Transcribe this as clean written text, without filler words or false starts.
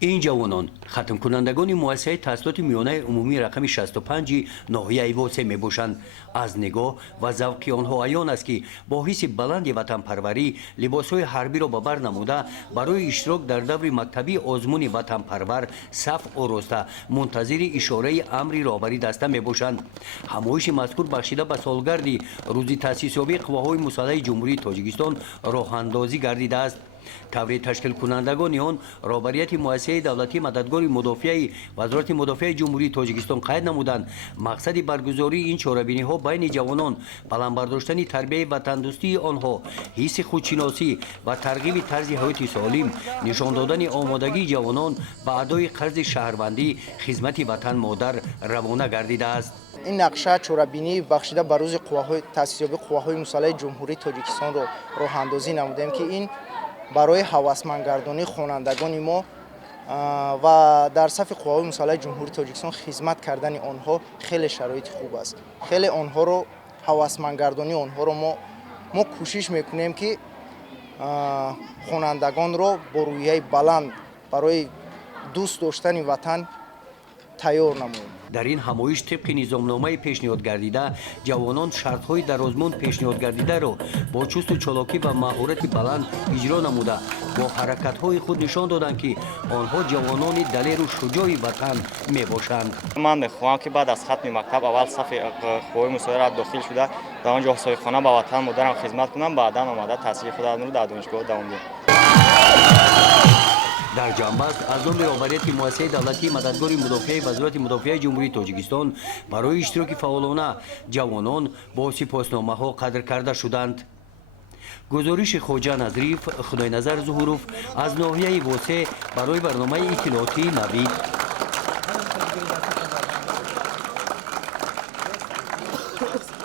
این جوانان ختم کنندگان مؤسسه تحصیلات میانه عمومی رقم 65 ناحیه واسه می باشند. از نگاه و ذوق آنها عیان است که با حس بلند وطن پروری لباسهای حربی را به بر نموده برای اشتراک در دور مکتبی آزمون وطن پرور صف آراسته منتظر اشاره امری رهبری دسته می باشند. همایش مذکور بخشیده به سالگرد روز تأسیس یابی قواهای مسلح جمهوری تاجیکستان راه اندازی گردیده است. طور تشکیل کنندگان آن رهبریت مؤسسه دولتی مددگار مدافع وزارت مدافع جمهوری تاجیکستان قید نمودند مقصد برگزاری این چاره‌بینی ها بین جوانان بلند برداشتن تربیت وطن دوستی آنها حس خودشناسی و ترغیب طرز حیات سالم نشان دادن آمادگی جوانان به ادای قرض شهروندی خدمت وطن مادر روانه گردیده است. این نقشه چورابینی بخشیده بر روز تأسیس یابی قواهای مسلح جمهوری تاجیکستان را راه اندازی نمودیم که این برای هوسمندگردانی خوانندگان ما و در صف قواهای مسلح جمهوری تاجیکستان خدمت کردن آنها خیلی شرایط خوب است. خیلی آنها رو هوسمندگردانی آنها رو ما کوشش میکنیم که خوانندگان رو با روحیه بلند برای دوست داشتن وطن تیار نماییم. در این همایش طبق نظامنامه پیشنهاد گردیده جوانان شرط‌های درازمند پیشنهاد گردیده را با چست و چالاکی و مهارت بلند اجرا نموده با حرکت‌های خود نشان دادند که آنها جوانان دلیر و شجاع وطن میباشند. من می‌خواهم که بعد از ختم مکتب اول صف قوای مسلح را داخل شده در آنجا سایه‌خانه به وطن مادرم خدمت کنم بعدا آمده تحصیل خودم را در دانشگاه دوام دهم. در جنبست از جمله رهبریت مؤسسه دولتی مددگار مدافع وزارت مدافع جمهوری تاجیکستان برای اشتراک فعالانه جوانان با سپاسنامه‌ها قدر کرده شدند. گزارش خواجه نظریف خدای نظر ظهوروف از ناحیه واسه برای برنامه اطلاعاتی نوید.